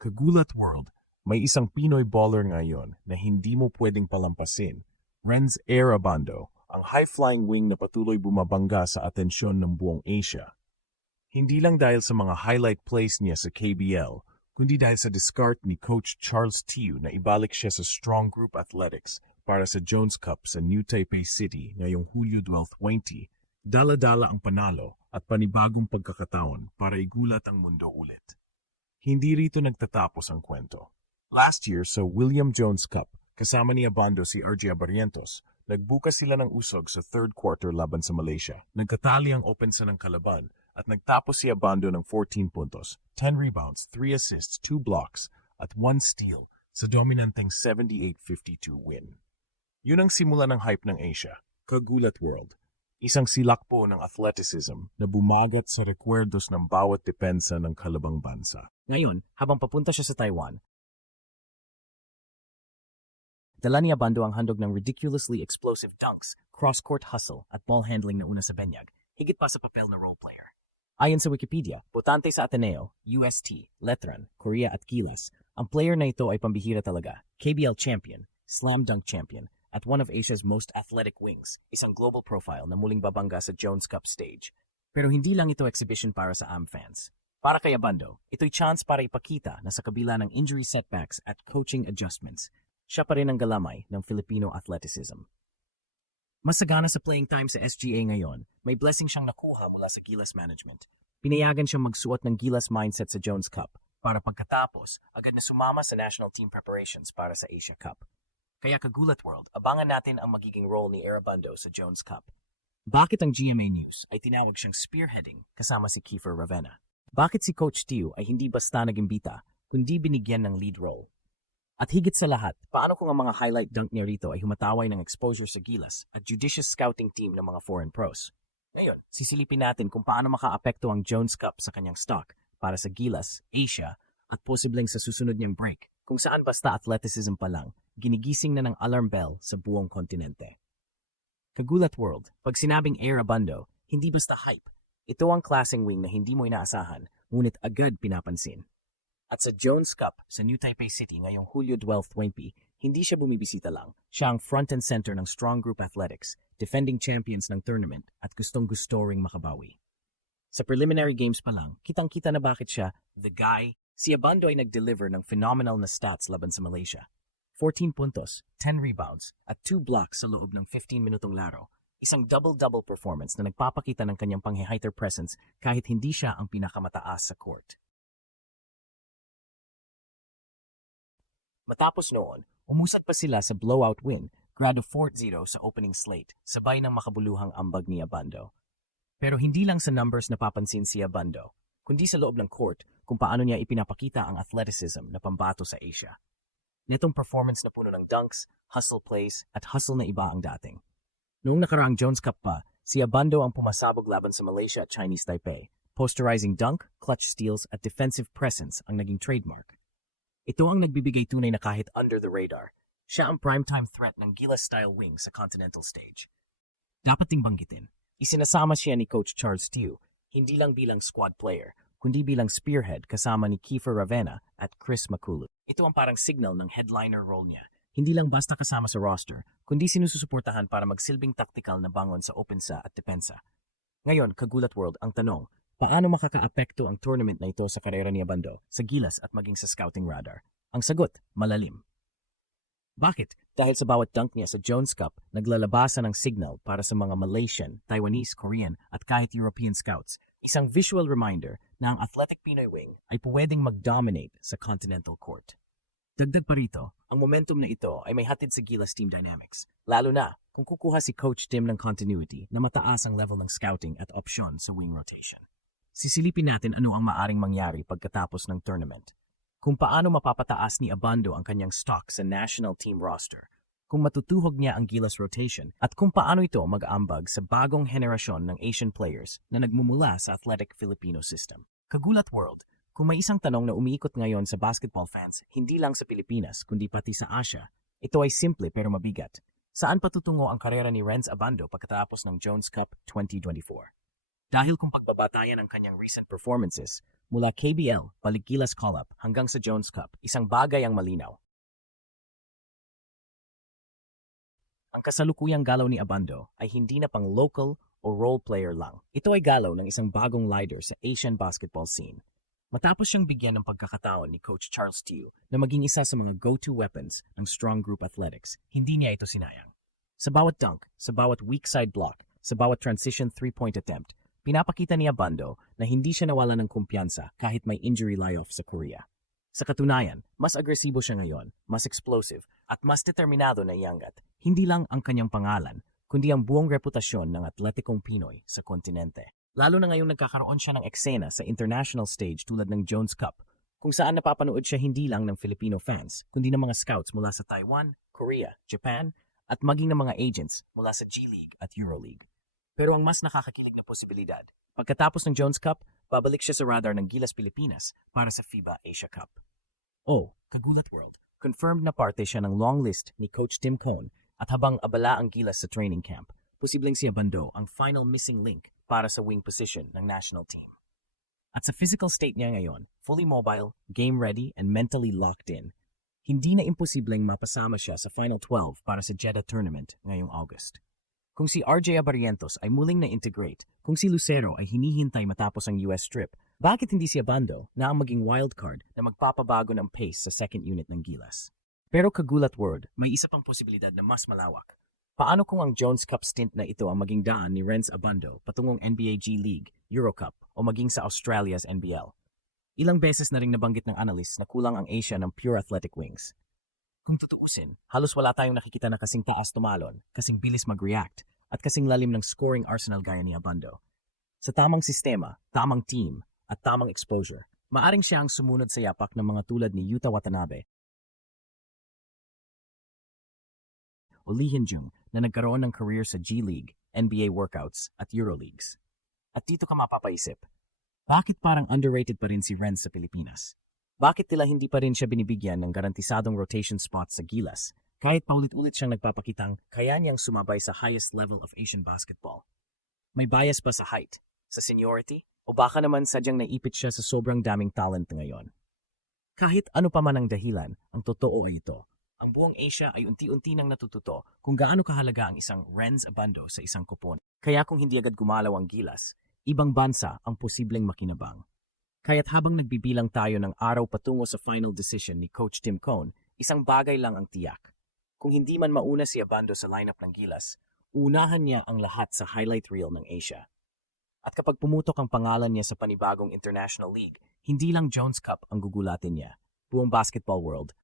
Kagulat World, may isang Pinoy baller ngayon na hindi mo pwedeng palampasin. Renz Abando, ang high-flying wing na patuloy bumabangga sa atensyon ng buong Asia. Hindi lang dahil sa mga highlight plays niya sa KBL, kundi dahil sa discard ni Coach Charles Tiu na ibalik siya sa Strong Group Athletics para sa Jones Cup sa New Taipei City ngayong Hulyo 12, 20. Dala-dala ang panalo at panibagong pagkakataon para igulat ang mundo ulit. Hindi rito nagtatapos ang kwento. Last year sa William Jones Cup, kasama ni Abando si RJ Barrientos, nagbukas sila ng usog sa third quarter laban sa Malaysia. Nagkatali ang opensa ng kalaban at nagtapos si Abando ng 14 puntos, 10 rebounds, 3 assists, 2 blocks at 1 steal sa dominanteng 78-52 win. Yun ang simula ng hype ng Asia, Kagulat World. Isang silakbo ng athleticism na bumagat sa rekwerdos ng bawat depensa ng kalabang bansa. Ngayon, habang papunta siya sa Taiwan, dala ni Abando ang handog ng ridiculously explosive dunks, cross-court hustle at ball handling na una sa benyag, higit pa sa papel na role player. Ayon sa Wikipedia, botante sa Ateneo, UST, Letran, Korea at Gilas, ang player na ito ay pambihira talaga, KBL champion, slam dunk champion, at one of Asia's most athletic wings, isang global profile na muling babangga sa Jones Cup stage. Pero hindi lang ito exhibition para sa AM fans. Para kay Abando, ito'y chance para ipakita na sa kabila ng injury setbacks at coaching adjustments, siya pa rin ang galamay ng Filipino athleticism. Masagana sa playing time sa SGA ngayon, may blessing siyang nakuha mula sa Gilas management. Pinayagan siyang magsuot ng Gilas mindset sa Jones Cup para pagkatapos agad na sumama sa national team preparations para sa Asia Cup. Kaya Kagulat World, abangan natin ang magiging role ni Abando sa Jones Cup. Bakit ang GMA News ay tinawag siyang spearheading kasama si Kiefer Ravena? Bakit si Coach Tiu ay hindi basta nagimbita, kundi binigyan ng lead role? At higit sa lahat, paano kung ang mga highlight dunk niya rito ay humataway ng exposure sa Gilas at judicious scouting team ng mga foreign pros? Ngayon, sisilipin natin kung paano makaapekto ang Jones Cup sa kanyang stock para sa Gilas, Asia, at posibleng sa susunod niyang break, kung saan basta athleticism pa lang, ginigising na ng alarm bell sa buong kontinente. Kagulat World, pag sinabing Abando, hindi basta hype. Ito ang klaseng wing na hindi mo inaasahan, ngunit agad pinapansin. At sa Jones Cup sa New Taipei City ngayong Hulyo 12, 20, hindi siya bumibisita lang. Siya ang front and center ng Strong Group Athletics, defending champions ng tournament at gustong-gusto ring makabawi. Sa preliminary games pa lang, kitang-kita na bakit siya, the guy. Si Abando ay nag-deliver ng phenomenal na stats laban sa Malaysia. 14 puntos, 10 rebounds, at 2 blocks sa loob ng 15-minutong laro. Isang double-double performance na nagpapakita ng kanyang panghihighter presence kahit hindi siya ang pinakamataas sa court. Matapos noon, umusat pa sila sa blowout win, grado 4-0 sa opening slate, sabay ng makabuluhang ambag ni Abando. Pero hindi lang sa numbers napapansin si Abando, kundi sa loob ng court kung paano niya ipinapakita ang athleticism na pambato sa Asia. Nitong performance na puno ng dunks, hustle plays, at hustle na iba ang dating. Noong nakaraang Jones Cup pa, si Abando ang pumasabog laban sa Malaysia at Chinese Taipei. Posterizing dunk, clutch steals, at defensive presence ang naging trademark. Ito ang nagbibigay tunay na kahit under the radar. Siya ang primetime threat ng Gilas-style wing sa continental stage. Dapat ding banggitin, isinasama siya ni Coach Charles Tiu, hindi lang bilang squad player, kundi bilang spearhead kasama ni Kiefer Ravena at Chris Makulu. Ito ang parang signal ng headliner role niya. Hindi lang basta kasama sa roster, kundi sinususuportahan para magsilbing tactical na bangon sa opensa at depensa. Ngayon, Kagulat World, ang tanong, paano makakaapekto ang tournament na ito sa karera ni Abando, sa Gilas at maging sa scouting radar? Ang sagot, malalim. Bakit? Dahil sa bawat dunk niya sa Jones Cup, naglalabasan ng signal para sa mga Malaysian, Taiwanese, Korean at kahit European scouts. Isang visual reminder na ang athletic Pinoy wing ay pwedeng mag-dominate sa continental court. Dagdag pa rito, ang momentum na ito ay may hatid sa Gilas team dynamics, lalo na kung kukuha si Coach Tim ng continuity na mataas ang level ng scouting at opsyon sa wing rotation. Sisilipin natin ano ang maaring mangyari pagkatapos ng tournament. Kung paano mapapataas ni Abando ang kanyang stock sa national team roster, kung matutuhog niya ang Gilas rotation, at kung paano ito mag-aambag sa bagong henerasyon ng Asian players na nagmumula sa athletic Filipino system. Kagulat World, kung may isang tanong na umiikot ngayon sa basketball fans, hindi lang sa Pilipinas kundi pati sa Asia, ito ay simple pero mabigat. Saan patutungo ang karera ni Renz Abando pagkatapos ng Jones Cup 2024? Dahil kung pagbabatayan ang kanyang recent performances, Mula KBL, Balikgilas Call-Up hanggang sa Jones Cup, isang bagay ang malinaw. Ang kasalukuyang galaw ni Abando ay hindi na pang local o role player lang. Ito ay galaw ng isang bagong leader sa Asian basketball scene. Matapos siyang bigyan ng pagkakataon ni Coach Charles Tew na maging isa sa mga go-to weapons ng Strong Group Athletics, hindi niya ito sinayang. Sa bawat dunk, sa bawat weak side block, sa bawat transition three-point attempt, pinapakita ni Abando na hindi siya nawala ng kumpiyansa kahit may injury layoff sa Korea. Sa katunayan, mas agresibo siya ngayon, mas explosive, at mas determinado na iangat, hindi lang ang kanyang pangalan, kundi ang buong reputasyon ng atletikong Pinoy sa kontinente. Lalo na ngayong nagkakaroon siya ng eksena sa international stage tulad ng Jones Cup, kung saan napapanood siya hindi lang ng Filipino fans, kundi ng mga scouts mula sa Taiwan, Korea, Japan, at maging ng mga agents mula sa G-League at EuroLeague. Pero ang mas nakakakilig na posibilidad, pagkatapos ng Jones Cup, babalik siya sa radar ng Gilas Pilipinas para sa FIBA Asia Cup. Oh, kagulat world, confirmed na parte siya ng long list ni Coach Tim Cone at habang abala ang Gilas sa training camp, posibleng si Abando ang final missing link para sa wing position ng national team. At sa physical state niya ngayon, fully mobile, game-ready, and mentally locked in, hindi na imposibleng mapasama siya sa Final 12 para sa Jeddah Tournament ngayong August. Kung si RJ Abarientos ay muling na-integrate, kung si Lucero ay hinihintay matapos ang US trip, bakit hindi si Abando na ang maging wildcard na magpapabago ng pace sa second unit ng Gilas? Pero kagulat word, may isa pang posibilidad na mas malawak. Paano kung ang Jones Cup stint na ito ang maging daan ni Renz Abando patungong NBA G League, Euro Cup o maging sa Australia's NBL? Ilang beses na ring nabanggit ng analysts na kulang ang Asia ng pure athletic wings. Kung tutuusin, halos wala tayong nakikita na kasing taas tumalon, kasing bilis mag-react, at kasing lalim ng scoring arsenal gaya ni Abando. Sa tamang sistema, tamang team, at tamang exposure, maaring siya ang sumunod sa yapak ng mga tulad ni Yuta Watanabe o Lee Hyunjung na nagkaroon ng career sa G-League, NBA workouts, at Euroleagues. At dito ka mapapaisip, bakit parang underrated pa rin si Renz sa Pilipinas? Bakit tila hindi pa rin siya binibigyan ng garantisadong rotation spot sa Gilas, kahit paulit-ulit siyang nagpapakitang kaya niyang sumabay sa highest level of Asian basketball? May bias ba sa height, sa seniority, o baka naman sadyang naipit siya sa sobrang daming talent ngayon? Kahit ano pa man ang dahilan, ang totoo ay ito. Ang buong Asia ay unti-unti nang natututo kung gaano kahalaga ang isang Renz Abando sa isang kupon. Kaya kung hindi agad gumalaw ang Gilas, ibang bansa ang posibleng makinabang. Kaya't habang nagbibilang tayo ng araw patungo sa final decision ni Coach Tim Cone, isang bagay lang ang tiyak. Kung hindi man mauna si Abando sa lineup ng Gilas, unahan niya ang lahat sa highlight reel ng Asia. At kapag pumutok ang pangalan niya sa panibagong international league, hindi lang Jones Cup ang gugulatin niya. Buong basketball world